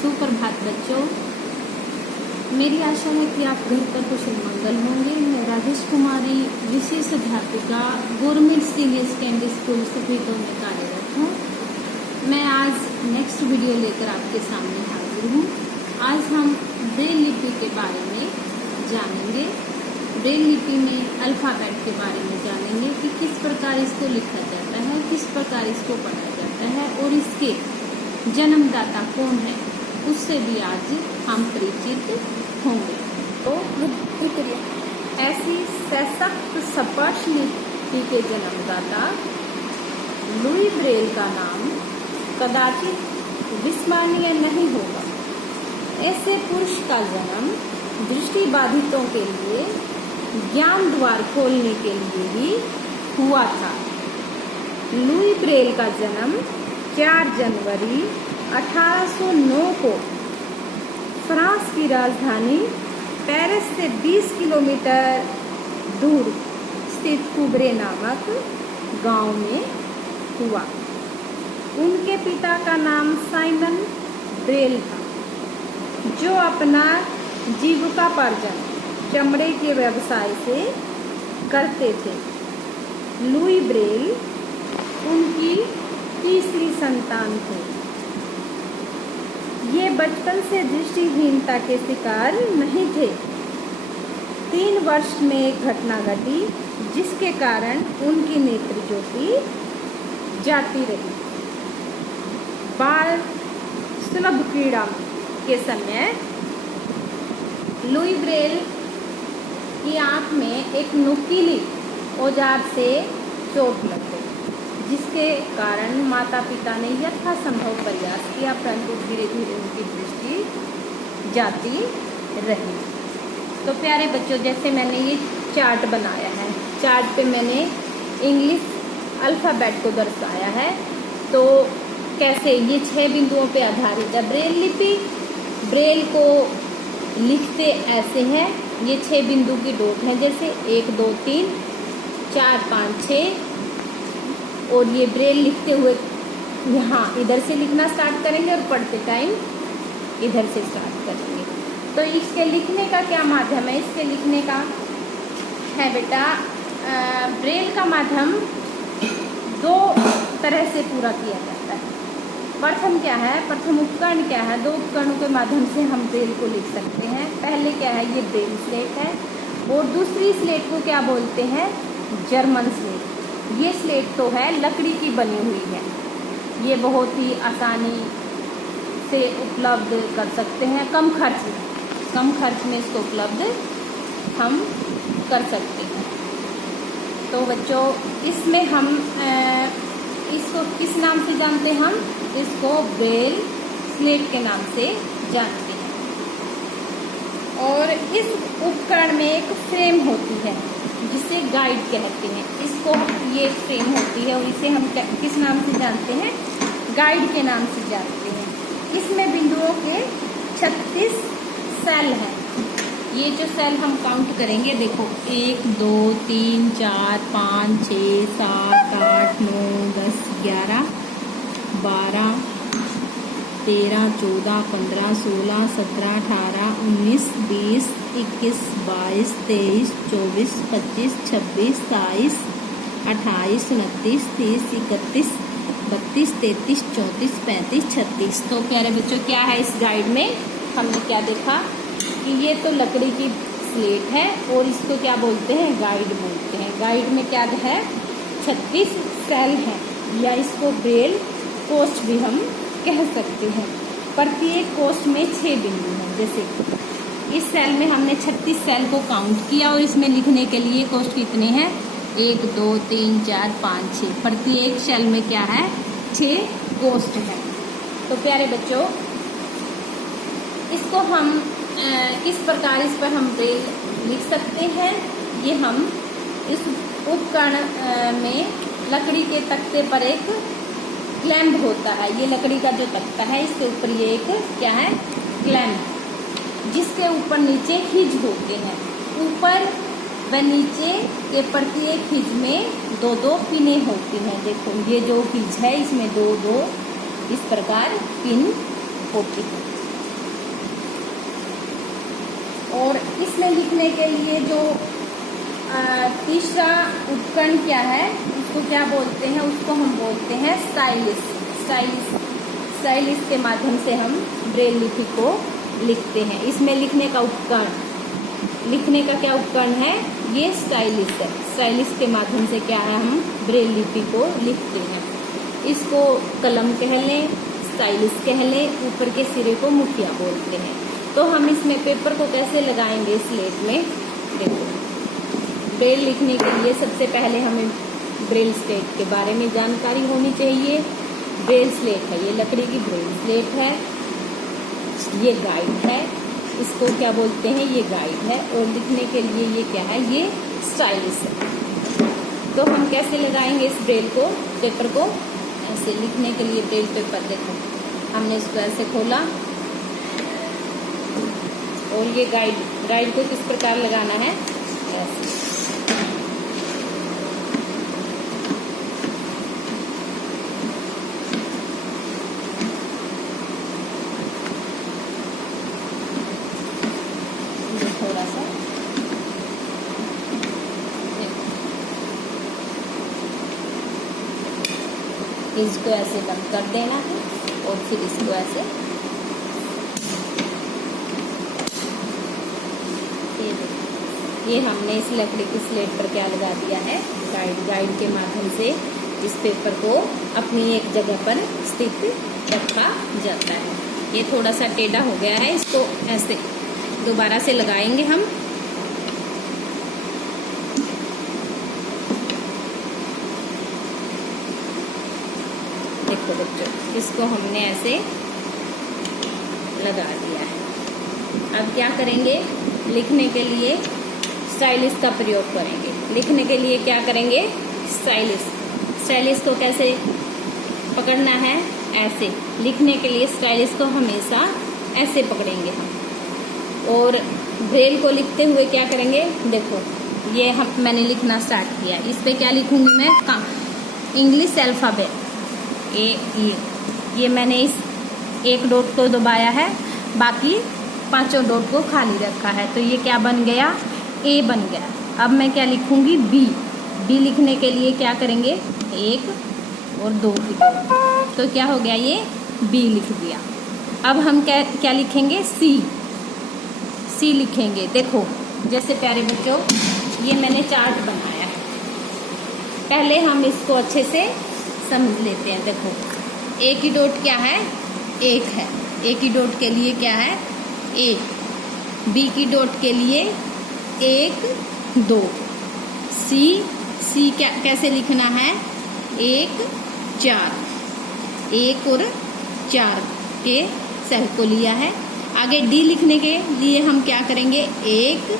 सुप्रभात बच्चों, मेरी आशा है कि आप घर पर कुशल मंगल होंगे। मैं राजेश कुमारी, विशेष अध्यापिका, गवर्नमेंट सीनियर सेकेंडरी स्कूल सुपीतो में कार्यरत हूँ। मैं आज नेक्स्ट वीडियो लेकर आपके सामने हाजिर हूँ। आज हम ब्रेल लिपि के बारे में जानेंगे। ब्रेल लिपि में अल्फ़ाबेट के बारे में जानेंगे कि किस प्रकार इसको लिखा जाता है, किस प्रकार इसको पढ़ा जाता है और इसके जन्मदाता कौन है, उससे भी आज हम परिचित होंगे। तो ऐसी सशक्त स्पष्ट लिपि के जन्मदाता लुई ब्रेल का नाम कदाचित विस्मरणीय नहीं होगा। ऐसे पुरुष का जन्म दृष्टिबाधितों के लिए ज्ञान द्वार खोलने के लिए ही हुआ था। लुई ब्रेल का जन्म 4 जनवरी 1809 को फ्रांस की राजधानी पेरिस से 20 किलोमीटर दूर स्थित कुब्रे नामक गांव में हुआ। उनके पिता का नाम साइमन ब्रेल था, जो अपना जीविकोपार्जन चमड़े के व्यवसाय से करते थे। लुई ब्रेल उनकी तीसरी संतान थे। ये बचपन से दृष्टिहीनता के शिकार नहीं थे। 3 वर्ष में एक घटना घटी जिसके कारण उनकी नेत्र ज्योति जाती रही। बाल सुलभ क्रीड़ा के समय लुई ब्रेल की आंख में एक नुकीली औजार से चोट लग गई, जिसके कारण माता पिता ने यथासंभव प्रयास किया, परंतु धीरे धीरे उनकी दृष्टि जाती रही। तो प्यारे बच्चों, जैसे मैंने ये चार्ट बनाया है, चार्ट पे मैंने इंग्लिश अल्फ़ाबेट को दर्शाया है। तो कैसे ये 6 बिंदुओं पे आधारित है ब्रेल लिपि। ब्रेल को लिखते ऐसे हैं, ये 6 बिंदु की डॉट है, जैसे 1 2 3 4 5 6। और ये ब्रेल लिखते हुए यहाँ इधर से लिखना स्टार्ट करेंगे और पढ़ते टाइम इधर से स्टार्ट करेंगे। तो इसके लिखने का क्या माध्यम है? इसके लिखने का है बेटा, ब्रेल का माध्यम 2 तरह से पूरा किया जाता है। प्रथम क्या है? प्रथम उपकरण क्या है? 2 उपकरणों के माध्यम से हम ब्रेल को लिख सकते हैं। पहले क्या है? ये ब्रेल स्लेट है, और दूसरी स्लेट को क्या बोलते हैं? German slate. ये स्लेट तो है लकड़ी की बनी हुई है। ये बहुत ही आसानी से उपलब्ध कर सकते हैं, कम खर्च में इसको उपलब्ध हम कर सकते हैं। तो बच्चों, इसमें हम इसको किस नाम से जानते हैं? हम इसको ब्रेल स्लेट के नाम से जानते हैं। और इस उपकरण में एक फ्रेम होती है जिसे गाइड कहते हैं। इसको ये एक फ्रेम होती है और इसे हम किस नाम से जानते हैं? गाइड के नाम से जानते हैं। इसमें बिंदुओं के 36 सेल हैं। ये जो सेल हम काउंट करेंगे, देखो 1 2 3 4 5 6 7 8 9 10 11 12 13 14 15 16 17 18 19 20 21 22 23 24 25 26 27 28 29 30 31 32 33 34 35 36। तो प्यारे बच्चों, क्या है इस गाइड में? हमने क्या देखा कि ये तो लकड़ी की स्लेट है और इसको क्या बोलते हैं? गाइड बोलते हैं। गाइड में क्या है? 36 सेल हैं, या इसको ब्रेल कोष्ठ भी हम कह सकते हैं। प्रत्येक कोष्ठ में 6 बिंदु हैं। जैसे इस सेल में हमने 36 सेल को काउंट किया और इसमें लिखने के लिए कोष्ठ कितने हैं? 1 2 3 4 5 6। प्रत्येक सेल में क्या है? 6 कोष्ठ हैं। तो प्यारे बच्चों, इसको हम किस प्रकार इस पर हम ब्रेल लिख सकते हैं? ये हम इस उपकरण में लकड़ी के तख्ते पर एक क्लैंप होता है। ये लकड़ी का जो तख्ता है, इसके ऊपर ये एक क्या है? क्लैंप, जिसके ऊपर नीचे हिज होते हैं। ऊपर व नीचे के प्रत्येक हिज में 2-2 पिने होती हैं। देखो ये जो हिज है, इसमें 2-2 इस प्रकार पिन होती है। इसमें लिखने के लिए जो तीसरा उपकरण क्या है, उसको क्या बोलते हैं, उसको हम बोलते हैं स्टाइलिस। स्टाइलिस के माध्यम से हम ब्रेल लिपि को लिखते हैं। इसमें लिखने का उपकरण, लिखने का क्या उपकरण है, ये स्टाइलिस है। स्टाइलिस के माध्यम से क्या है, हम ब्रेल लिपि को लिखते हैं। इसको कलम कह लें, स्टाइलिस कह लें, ऊपर के सिरे को मुखिया बोलते हैं। तो हम इसमें पेपर को कैसे लगाएंगे स्लेट में, देखो। ब्रेल लिखने के लिए सबसे पहले हमें ब्रेल स्लेट के बारे में जानकारी होनी चाहिए। ब्रेल स्लेट है, ये लकड़ी की ब्रेल स्लेट है, ये गाइड है, इसको क्या बोलते हैं, ये गाइड है। और लिखने के लिए ये क्या है, ये स्टाइलिस है। तो हम कैसे लगाएंगे इस ब्रेल को, पेपर को, ऐसे लिखने के लिए ब्रेल पेपर, देखो हमने इसको ऐसे खोला और ये गाइड को किस प्रकार लगाना है, ऐसे। थोड़ा सा इसको ऐसे बंद कर देना है और फिर इसको ऐसे, ये हमने इस लकड़ी की स्लेट पर क्या लगा दिया है, गाइड के माध्यम से इस पेपर को अपनी एक जगह पर स्थित रखा जाता है। ये थोड़ा सा टेढ़ा हो गया है, इसको ऐसे दोबारा से लगाएंगे हम। देखो बच्चों, इसको हमने ऐसे लगा दिया है। अब क्या करेंगे, लिखने के लिए स्टाइलिस का प्रयोग करेंगे। लिखने के लिए क्या करेंगे, स्टाइलिस को कैसे पकड़ना है, ऐसे। लिखने के लिए स्टाइलिस को हमेशा ऐसे पकड़ेंगे हम। और ब्रेल को लिखते हुए क्या करेंगे, देखो ये मैंने लिखना स्टार्ट किया। इस पे क्या लिखूंगी मैं, इंग्लिश अल्फाबेट। ये मैंने इस एक डॉट को दबाया है, बाकी पांचों डॉट को खाली रखा है। तो ये क्या बन गया, ए बन गया। अब मैं क्या लिखूंगी, बी लिखने के लिए क्या करेंगे, 1 और 2 की डॉट, तो क्या हो गया, ये बी लिख दिया। अब हम क्या लिखेंगे, सी लिखेंगे। देखो जैसे प्यारे बच्चों, ये मैंने चार्ट बनाया है, पहले हम इसको अच्छे से समझ लेते हैं। देखो ए की डॉट क्या है, 1 है, ए की डॉट के लिए क्या है, 1। बी की डॉट के लिए 1 2। सी कैसे लिखना है, 1 4, 1 और 4 के सेल को लिया है। आगे डी लिखने के लिए हम क्या करेंगे, 1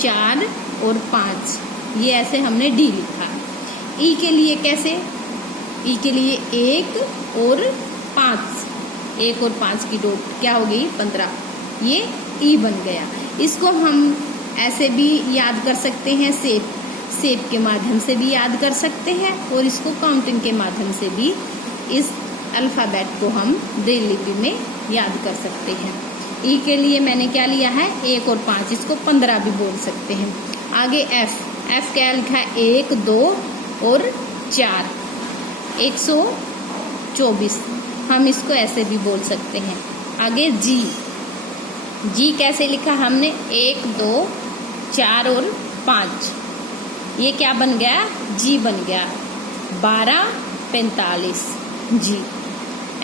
4 और 5, ये ऐसे हमने डी लिखा। ई के लिए कैसे, ई के लिए 1 और 5, 1 और 5 की डॉट क्या हो गई, 15, ये ई बन गया। इसको हम ऐसे भी याद कर सकते हैं, सेप के माध्यम से भी याद कर सकते हैं, और इसको काउंटिंग के माध्यम से भी इस अल्फ़ाबेट को हम ब्रेल लिपि में याद कर सकते हैं। ई के लिए मैंने क्या लिया है, 1 और 5, इसको 15 भी बोल सकते हैं। आगे एफ क्या लिखा है, 1 2 और 4, 124, हम इसको ऐसे भी बोल सकते हैं। आगे जी कैसे लिखा हमने, 1 2 4 और 5, ये क्या बन गया, जी बन गया, 12 45 जी।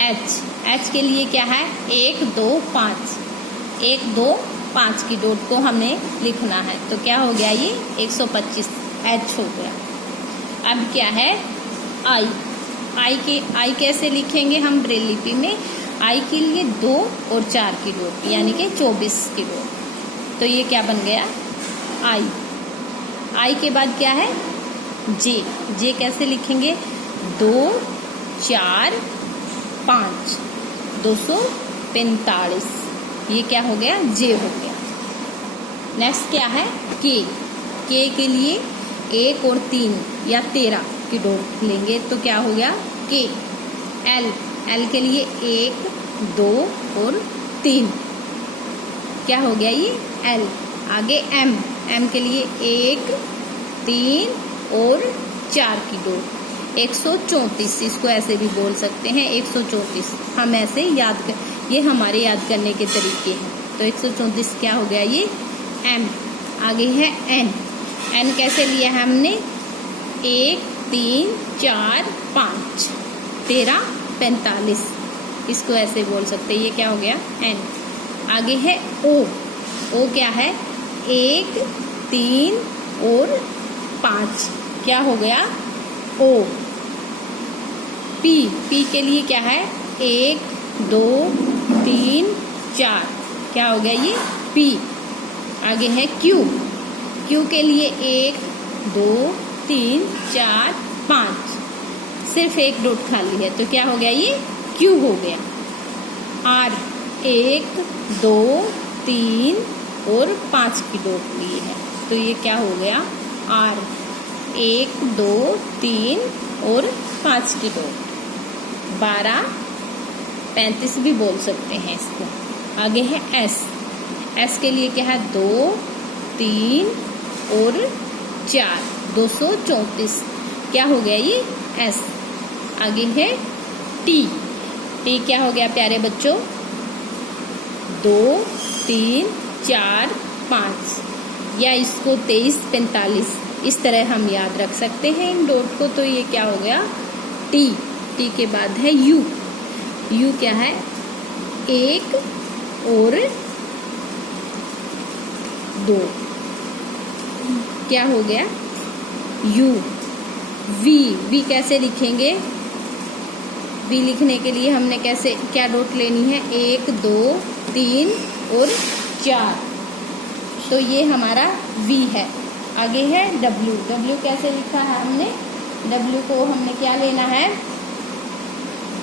एच के लिए क्या है, 1 2 5, 1 2 5 की डॉट को हमें लिखना है, तो क्या हो गया, ये 125 एच हो गया। अब क्या है, आई कैसे लिखेंगे हम ब्रेल लिपि में, आई के लिए 2 और 4 की डॉट, यानी कि 24 की डॉट, तो ये क्या बन गया, आई के बाद क्या है, जे कैसे लिखेंगे, 2 4 5, 245, ये क्या हो गया, जे हो गया। नेक्स्ट क्या है, के के लिए 1 और 3 या 13 की डॉट लेंगे, तो क्या हो गया, के। एल के लिए 1 2 और 3, क्या हो गया, ये एल। आगे एम के लिए 1, 3 और 4 की डॉट 134। इसको ऐसे भी बोल सकते हैं 134। हम ऐसे ये हमारे याद करने के तरीके हैं। तो 134 क्या हो गया ये एम। आगे है एन कैसे लिया है हमने 1, 3, 4, 5 13 45। इसको ऐसे बोल सकते हैं। ये क्या हो गया एन। आगे है ओ क्या है 1, 3 और 5 क्या हो गया ओ। पी के लिए क्या है 1, 2, 3, 4 क्या हो गया ये पी। आगे है क्यू के लिए 1, 2, 3, 4, 5 सिर्फ एक डॉट खाली है तो क्या हो गया ये क्यू हो गया। आर 1, 2, 3 और 5 की डॉट ली है तो ये क्या हो गया आर 1, 2, 3 और 5 की डॉट 12 35 भी बोल सकते हैं इसको। आगे है एस के लिए क्या है 2, 3 और 4 234 क्या हो गया ये एस। आगे है टी क्या हो गया प्यारे बच्चों 2, 3, 4, 5 या इसको 23 45 इस तरह हम याद रख सकते हैं इन डॉट को। तो ये क्या हो गया टी के बाद है यू क्या है 1 और 2 क्या हो गया यू। वी कैसे लिखेंगे वी लिखने के लिए हमने क्या डॉट लेनी है 1, 2, 3 और 4 तो ये हमारा वी है। आगे है डब्ल्यू कैसे लिखा है हमने डब्ल्यू को हमने क्या लेना है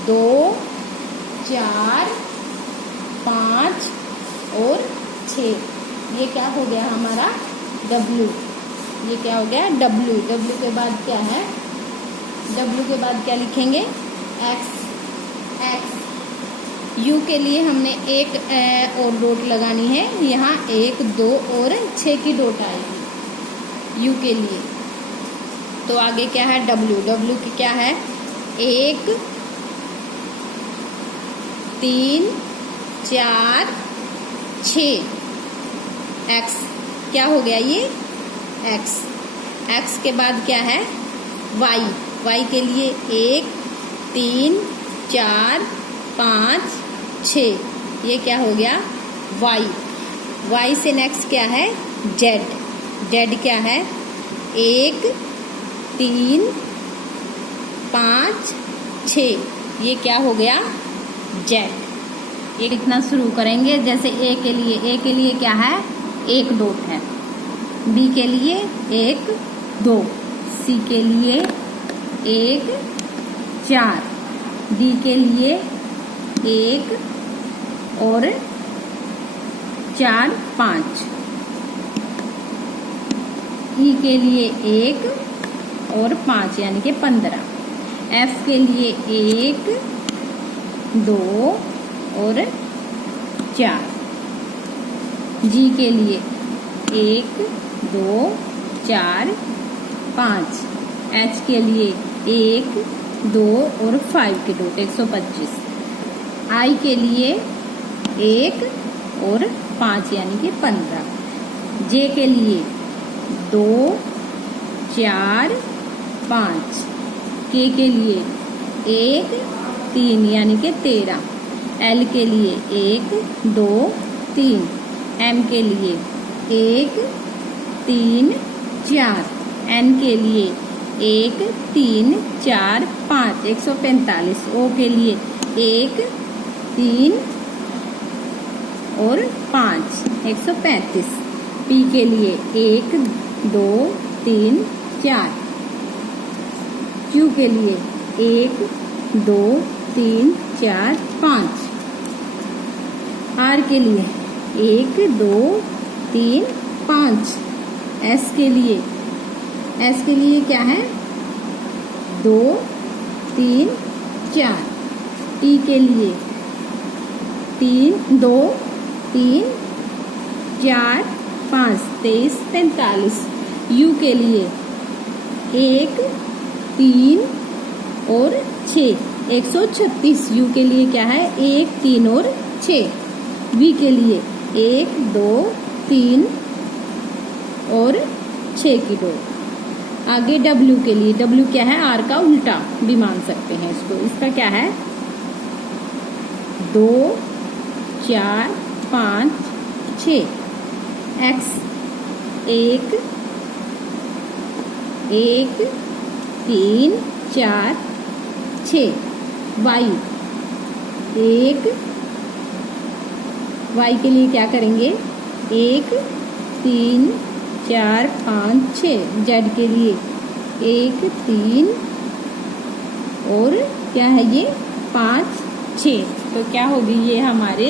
2, 4, 5 और 6 ये क्या हो गया हमारा डब्ल्यू। ये क्या हो गया डब्ल्यू के बाद क्या है डब्ल्यू के बाद क्या लिखेंगे एक्स। यू के लिए हमने एक और डॉट लगानी है यहाँ 1, 2 और 6 की डॉट आएगी यू के लिए। तो आगे क्या है डब्ल्यू की क्या है 1, 3, 4, 6 एक्स क्या हो गया ये एक्स के बाद क्या है वाई के लिए 1, 3, 4, 5, 6 ये क्या हो गया वाई से नेक्स्ट क्या है जेड क्या है 1, 3, 5, 6 ये क्या हो गया जेड। ये लिखना शुरू करेंगे जैसे ए के लिए क्या है 1 डॉट है बी के लिए 1, 2 सी के लिए 1, 4 डी के लिए 1 और 4, 5 ई के लिए 1 और 5 यानी कि 15 एफ के लिए 1, 2 और 4 जी के लिए 1, 2, 4, 5 एच के लिए 1, 2 और 5 की डॉट 125 आई के लिए 1 और 5 यानी कि 15 जे के लिए 2, 4, 5 के लिए 1, 3 यानी कि 13 एल के लिए 1, 2, 3 एम के लिए 1, 3, 4 एन के लिए 1, 3, 4, 5 145 ओ के लिए 1, 3 और 5 135 पी के लिए 1, 2, 3, 4 क्यू के लिए 1, 2, 3, 4, 5 आर के लिए 1, 2, 3, 5 एस के लिए क्या है 2, 3, 4 टी के लिए 3, 2, 3, 4, 5, 23, 45। यू के लिए 1, 3 और 6, 136। यू के लिए क्या है? 1, 3 और 6। वी के लिए 1, 2, 3 और 6 की डॉट। आगे डब्ल्यू के लिए, डब्ल्यू क्या है? आर का उल्टा भी मान सकते हैं इसको। इसका क्या है? 2, 4, 5, 6। एक्स 1, 3, 4, 6। वाई 1, वाई के लिए क्या करेंगे? 1, 3, 4, 5, 6। जेड के लिए 1, 3 और क्या है ये? 5, 6। तो क्या होगी? ये हमारे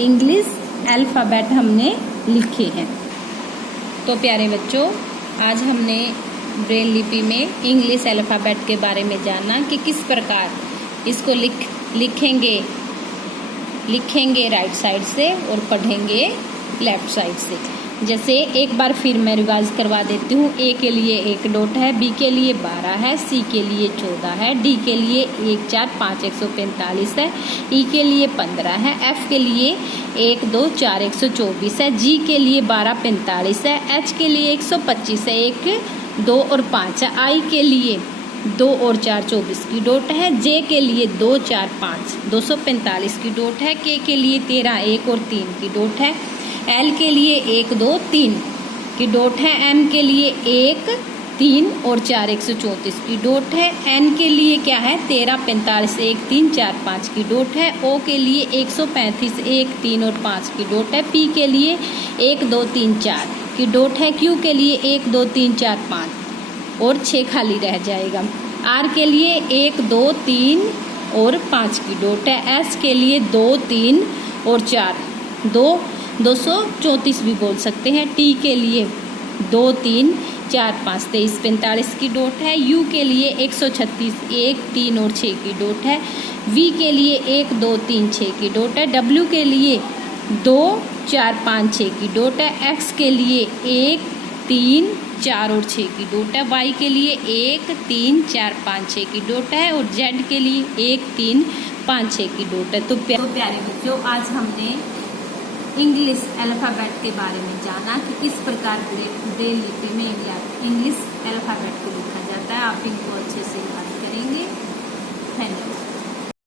इंग्लिश अल्फ़ाबेट हमने लिखे हैं। तो प्यारे बच्चों, आज हमने ब्रेल लिपि में इंग्लिश अल्फ़ाबेट के बारे में जाना कि किस प्रकार इसको लिखेंगे राइट साइड से और पढ़ेंगे लेफ्ट साइड से। जैसे एक बार फिर मैं रिवाइज करवा देती हूँ। ए के लिए 1 डॉट है, बी के लिए 12 है, सी के लिए 14 है, डी के लिए 1, 4, 5, 145 है, ई के लिए 15 है, एफ के लिए 1, 2, 4, 124 है, जी के लिए 12, 45 है, एच के लिए 125 है, 1, 2 और 5 है, आई के लिए 2 और 4, 24 की डॉट है, जे के लिए 2, 4, 5, 245 की डॉट है, के के लिए 13, 1 और 3 की डॉट है, एल के लिए 1, 2, 3 की डॉट है, एम के लिए 1, 3 और 4, 134 की डॉट है, एन के लिए क्या है? 13, 45, 1, 3, 4, 5 की डॉट है, ओ के लिए 135, 1, 3 और 5 की डॉट है, पी के लिए 1, 2, 3, 4 की डॉट है, क्यू के लिए 1, 2, 3, 4, 5 और 6 खाली रह जाएगा, आर के लिए 1, 2, 3 और 5 की डॉट है, एस के लिए 2, 3 और 4, 234 भी बोल सकते हैं, टी के लिए 2, 3, 4, 5, 23, 45 की डॉट है, यू के लिए 136, 1, 3 और 6 की डॉट है, वी के लिए 1, 2, 3, 6 की डॉट है, डब्ल्यू के लिए 2, 4, 5, 6 की डॉट है, एक्स के लिए 1, 3, 4 और 6 की डॉट है, वाई के लिए 1, 3, 4, 5, 6 की डॉट है और जेड के लिए 1, 3, 5, 6 की डॉट है। तो प्यारे बच्चों, आज हमने इंग्लिश अल्फ़ाबेट के बारे में जाना कि किस प्रकार ब्रेल लिपि में इंग्लिश अल्फ़ाबेट को लिखा जाता है। आप इनको अच्छे से याद करेंगे। धन्यवाद।